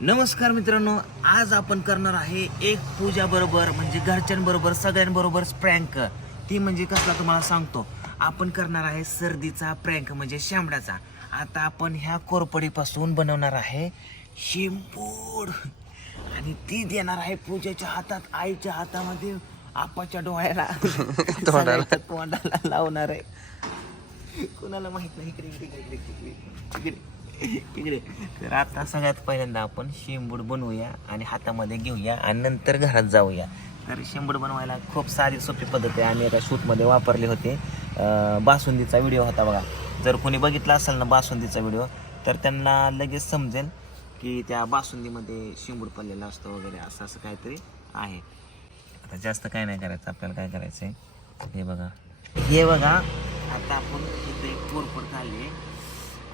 नमस्कार मित्रांनो आज आपण करणार आहे एक पूजा बरोबर म्हणजे घरच्यांबरोबर सगळ्यांबरोबर प्रँक ती म्हणजे कसला तुम्हाला सांगतो. आपण करणार आहे सर्दीचा प्रँक म्हणजे शांबडाचा. आता आपण ह्या कोरपडीपासून बनवणार आहे शिंपूड आणि ती देणार आहे पूजेच्या हातात आईच्या हातामध्ये आपाच्या डोळ्याला. तोंडाला. लावणार आहे. कुणाला माहीत नाही इकडे इकडे इकडे इकडे. इकडे. तर आता सगळ्यात पहिल्यांदा आपण शेंबूड बनवूया आणि हातामध्ये घेऊया आणि नंतर घरात जाऊया. तर शेंबूड बनवायला खूप सारी सोपी पद्धत आहे. आम्ही एका शूटमध्ये वापरले होते. बासुंदीचा व्हिडिओ होता बघा. जर कोणी बघितला असेल ना बासुंदीचा व्हिडिओ तर त्यांना लगेच समजेल की त्या बासुंदीमध्ये शिंबूड पडलेला असतो वगैरे असं असं काहीतरी आहे. आता जास्त काय नाही करायचं. आपल्याला काय करायचं आहे हे बघा. हे बघा. आता आपण इथे एक कोरपड काढली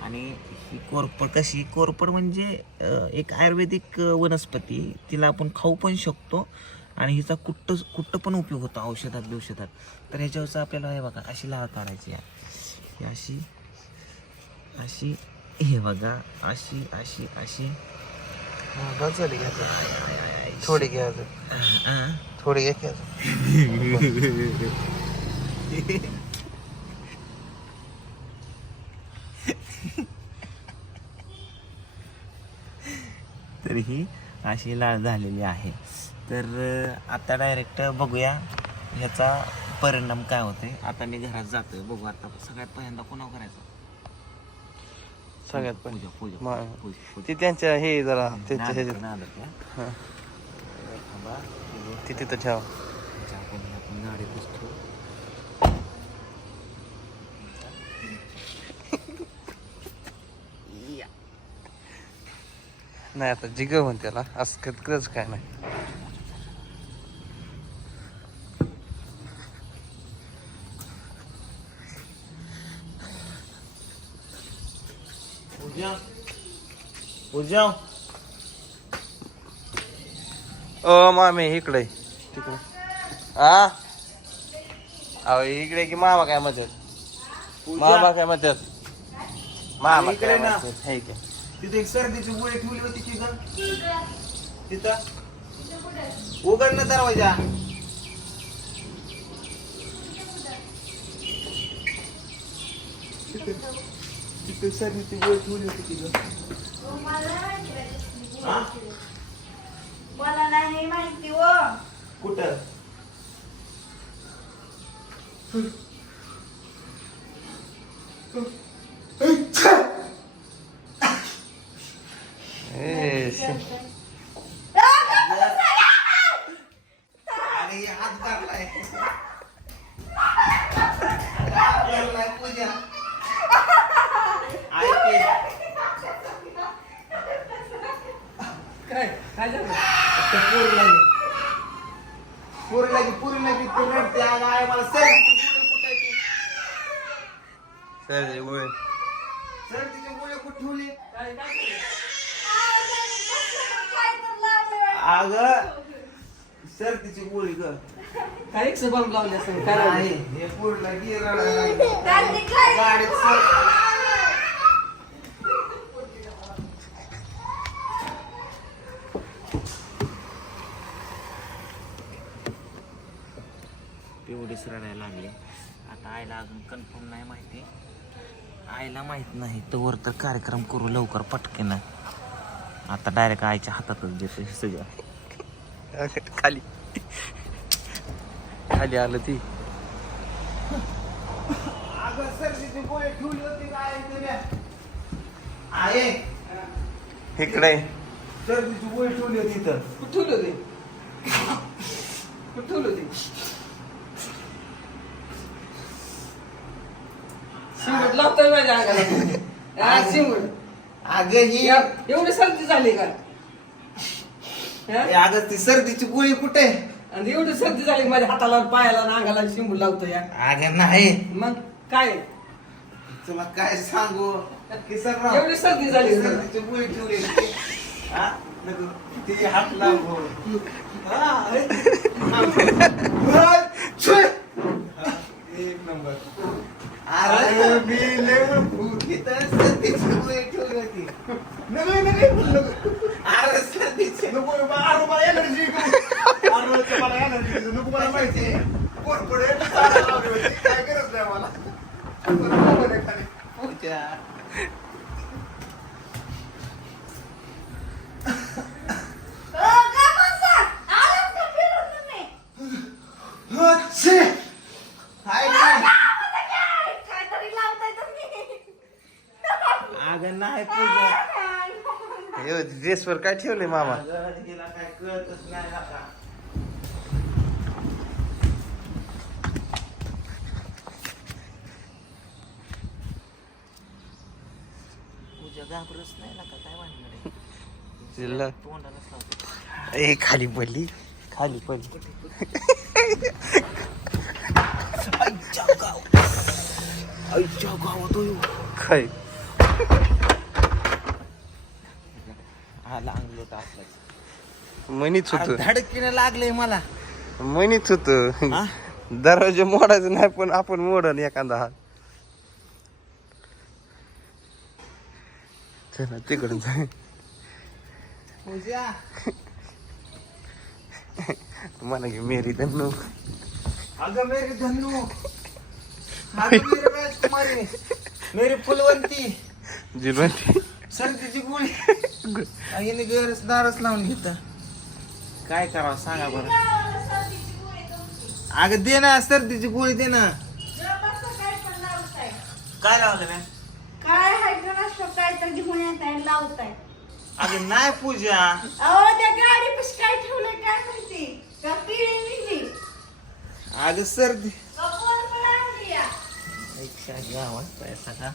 आणि ही कोरपड कशी कोरपड म्हणजे एक आयुर्वेदिक वनस्पती. तिला आपण खाऊ पण शकतो आणि हिचा कुट्ट कुट्ट पण उपयोग होतो औषधात. बिवषधात तर ह्याच्यावरचं आपल्याला हे बघा अशी लाळ काढायची आहे. ही अशी अशी हे बघा अशी अशी अशी. झाली घ्या थोडी घ्या. थोडी घ्या की अजून. तर ही अशी लाळ झालेली आहे. तर आता डायरेक्ट बघूया ह्याचा परिणाम काय होते आता मी घरात जातोय. बघू आता सगळ्यात पहिल्यांदा कोणावर करायचं? सगळ्यात पण पूजा पूजा पूजा ती त्यांच्या हे जरा त्यांच्या. हा. तिथं ठेवा. चहा पाणी आपण गाडी पुसतो. नाही आता जिग म्हण त्याला असं कधीच काय नाही. ओ मामे इकडे. तिकडे. हा अहो इकडे की मामा काय म्हणतात? मामा काय म्हणतात? मामा इकडे ना. तिथे एक सर्दीची गोळी ठेवली होती की ग? तिथं. उघड ना दरवाजा. तिथे सर्दीची गोळी ठेवली होती की ग? हा? मला नाही माहिती व कुठं ए, शी. अरे हे हात काढलाय हात काढलाय पूजा ऐक पोरी लागली पोरी लागली पोरी लागली तू रडते अगं आहे मला सर्दीची गोळी कुठे ती सर गोळे सर्दीची गोळी कुठे ठेवली अगं सर्दीची गोळी ग काय एक बॉम्ब लावले असं काय नाही हे पोरीला गी रडायला लागली. त्यांनी काय गाडीत सर. तेवढीच रडायला लागली. आता आईला अजून कन्फर्म नाही माहिती. आईला माहीत नाही तर तर कार्यक्रम करू लवकर पटकन. आता डायरेक्ट आईच्या हातातच देतो हे सगळं. खाली. खाली आलं ती. गोळी ठेवली होती काय आहे इकडे. सर्दीची गोळी ठेवली होती कुठून होते? होते लावतोय माझ्या अंगाला हा, शिंगूट अगं ही एव- एवढी सर्दी झाली का हा? अगं ती सर्दीची गोळी कुठे आणि एवढी सर्दी झाली माझ्या हाताला पायाला आणि अंगाला शिंगूट लावतो या अगं नाही मग काय तुला काय सांगू किसनराव, एवढी सर्दी झाली. सर्दीची गोळी ठेवली. हा? नको. ती हात हा, अरे. हा, छे. हा, एक नंबर अरे मी लय इथं सर्दीची गोळी ठेवली होती. नका ड्रेसवर काय ठेवले मामा? घाबरच नाही ना काय म्हणणार तोंडालाच. ए खाली पडली. खाली पडली. आईच्या गाव आईच्या गावात होय. हा लागलो तर आपलाच म्हणीत होत. धडकीने लागले मला. म्हणीत होत. हा? दरवाजा मोडायचं नाही पण आपण मोडन एखादा हात. चला तिकडून जाय पूजा. मला की मेरी धन्नू. अगं मेरी धन्नू. अगं मेरी राजकुमारी मेरी फुलवंती. जिलवंती. सर्दीची गोळी. गैरच दारच लावून घेत. काय करावं सांगा बरं. अगं दे ना सर्दीची गोळी दे ना. काय लावलं मॅम काय काय तर घेऊन येत आहे लावताय. अगं नाही पूजा. अहो त्या गाडी पशी काय ठेवलंय काय माहिती? का पिळी निघली अगं सर्दी. गावात पैसा का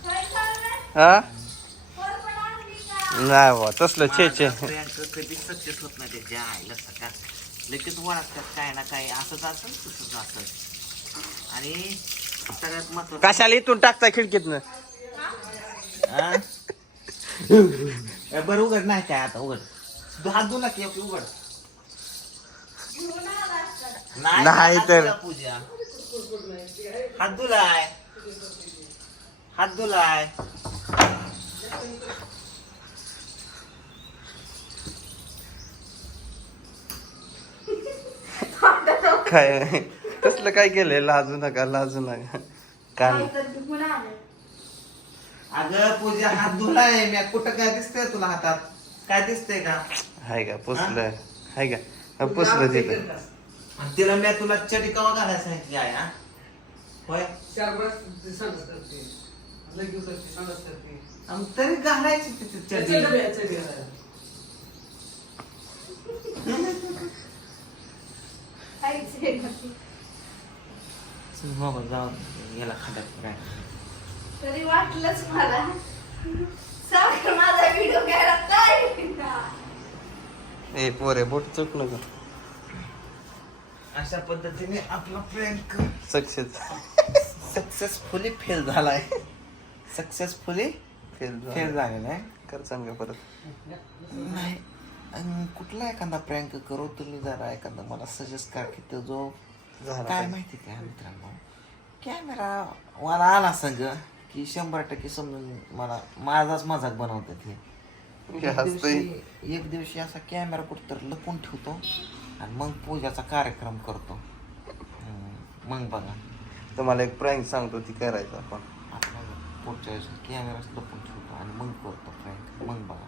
हा? नाही बा तसलं छे छे. माझा प्रियांका कधीच सक्सेस होत नाही त्याच्या आईला सका लगेच वळखतात काय ना काय असंच असेल तसंच असेल. आणि सगळ्यात कशाला इथून टाकता खिडकीतनं? ए, बरं उघड नाही काय आता उघड. तू हात ओके, उघड. नाही तर. पूजा. हात धुलाय. हात धुलाय. काय तसलं काय केलंय? लाजू नका लाजू नका. काय? अगं पूजा हात धुलाय मी कुठं काय दिसतंय तुला हातात? काय दिसतंय का? हाय का? पुसलं. हाय का? पुसलं तिथं. आणि तिला मी तुला चटी कवा घालायला सांगितली आहे हा होय? आणि तरी घालायची तिथे चटी चल बे, चल बे. काहीच हे नाही. मोबाईल जाऊन याला खात्यात काय तरी वाटलंच मला. सारखं माझा व्हिडिओ घ्यायला काय ए पोरे बोट चुक नका अशा पद्धतीने आपला प्रँक सक्सेस सक्सेसफुली फेल झालाय. सक्सेसफुली फेल फेल झालेला आहे. कर सांगा परत. नाही. अन कुठला एखादा प्रँक करू तुम्ही जरा एखादा मला सजेस्ट करा की तो जो काय. माहिती काय मित्रांनो. कॅमेरा मला आला संग की शंभर टक्के समजून मला माझाच मजाक बनवतात हे. हे एक. दिवशी असा कॅमेरा कुठतर लपून ठेवतो आणि मग पूजाचा कार्यक्रम करतो. मग बघा. तुम्हाला एक प्रँक सांगतो ती करायचं आपण. पुढच्या कॅमेराच लपून ठेवतो आणि मग करतो प्रँक मग बघा.